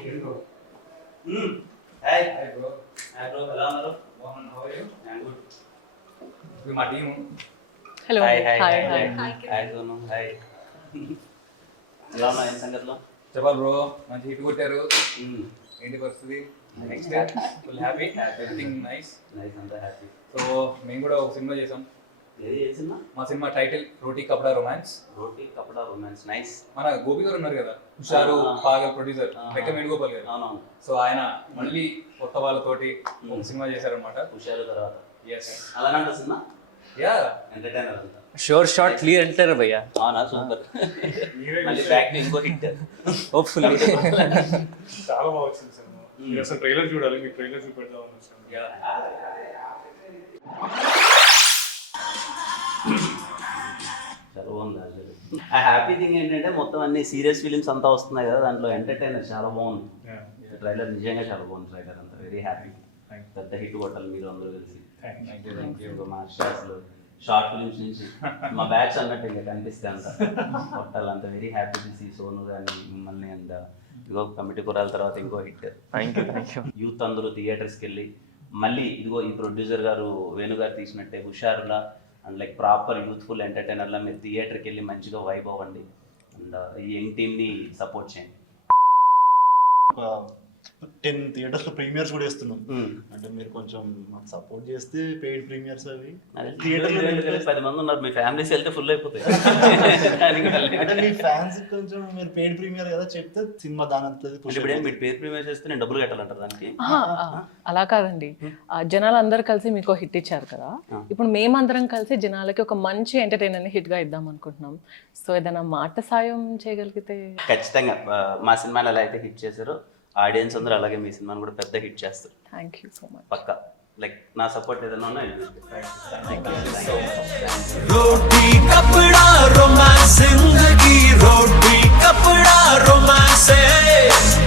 Hi bro. ఎలా ఉన్నారు? How are you? I'm good. ఇది మా team. Hello hi hi hi hi hi hi Sonu hi. ఎలా ఉన్నా ఏం సంగతిలో? చెప్పాలి బ్రో, మంచి హిట్ కొట్టారు. ఏంటి పరిస్థితి? Next full happy, everything nice. Nice, అంతా హ్యాపీ. సో మేము కూడా ఒక సినిమా చేసాం. ఏది చేసినా? మా సినిమా టైటిల్ రోటీ కపడా రొమాన్స్. రోటీ కపడా రొమాన్స్. నైస్. మన గోపి గారు ఉన్నారు కదా, హుషారు పాగల్ ప్రొడ్యూసర్, లెక్క వేణుగోపాల్ గారు. అవునవును. సో ఆయన మళ్ళీ కొత్త వాళ్ళతోటి ఒక సినిమా చేశారనమాట. హుషారు తర్వాత ఎస్, అలానే సినిమా యా. ఎంటర్టైనర్ అంతా. షోర్ షార్ట్ క్లియర్ అంటారు భయ్యా. అవునా, సూపర్. మళ్ళీ బ్యాక్ ఇంకో హిట్ హోప్ఫుల్లీ. చాలా బాగా వచ్చింది సినిమా. మీరు అసలు ట్రైలర్ చూడాలి, మీకు ట్రైలర్ చూపెడదామని వచ్చాను. చాలా బాగుంది. ఆ హ్యాపీ థింగ్ ఏంటంటే మొత్తం అన్ని సీరియస్ ఫిలిమ్స్ అంతా వస్తున్నాయి కదా, దాంట్లో ఎంటర్టైనర్ చాలా బాగుంది. ట్రైలర్ నిజంగా చాలా బాగుంది. ట్రైలర్ అంతా వెరీ హ్యాపీ. పెద్ద హిట్ కొట్టాలి మీరు అందరూ కలిసి. మా అసలు షార్ట్ ఫిలిమ్స్ నుంచి మా బ్యాచ్ అన్నట్టు ఇంకా కనిపిస్తే అంత కొట్టాలి. అంత very happy to see Sonu కానీ మిమ్మల్ని. అండ్ ఇదిగో కమిటీ కురాల తర్వాత ఇంకో హిట్. యూత్ అందరూ థియేటర్స్కి వెళ్ళి మళ్ళీ ఇదిగో ఈ ప్రొడ్యూసర్ గారు వేణు గారు తీసినట్టే హుషారులా అండ్ లైక్ ప్రాపర్ యూత్ఫుల్ ఎంటర్టైనర్లా మీరు థియేటర్కి వెళ్ళి మంచిగా వైబ్ అవ్వండి. అండ్ ఈ యంగ్ టీమ్ని సపోర్ట్ చేయండి. 10 థియేటర్స్లో ప్రీమియర్స్ కూడా వేస్తున్నాం. అంటే మీరు కొంచెం మాకు సపోర్ట్ చేస్తే పెయిడ్ ప్రీమియర్స్ అవి థియేటర్లో 10 మంది ఉన్నారు, మీ ఫ్యామిలీస్ వెళ్తే ఫుల్ అయిపోతాయి. అంటే మీ ఫ్యాన్స్ కొంచెం మీరు పెయిడ్ ప్రీమియర్ కదా చెప్తే సినిమా దాని ఇప్పుడు మీరు పేరు ప్రీమియర్ చేస్తే నేను డబ్బులు కట్టాలంటారు దానికి? అలా కాదండి, జనాలు అందరు కలిసి మీకు హిట్ ఇచ్చారు కదా, ఇప్పుడు మేమందరం కలిసి జనాలకి ఒక మంచి ఎంటర్టైనర్ ని హిట్ గా ఇద్దాం అనుకుంటున్నాం. సో ఏదైనా మాట సాయం చేయగలిగితే. ఖచ్చితంగా మా సినిమాని ఎలా అయితే హిట్ చేశారో ఆడియన్స్ అందరూ అలాగే మీ సినిమాని కూడా పెద్ద హిట్ చేస్తారు. Thank you so much. పక్కా లైక్ నా సపోర్ట్ ఏదైనా ఉన్నా. रोटी कपड़ा रोमांस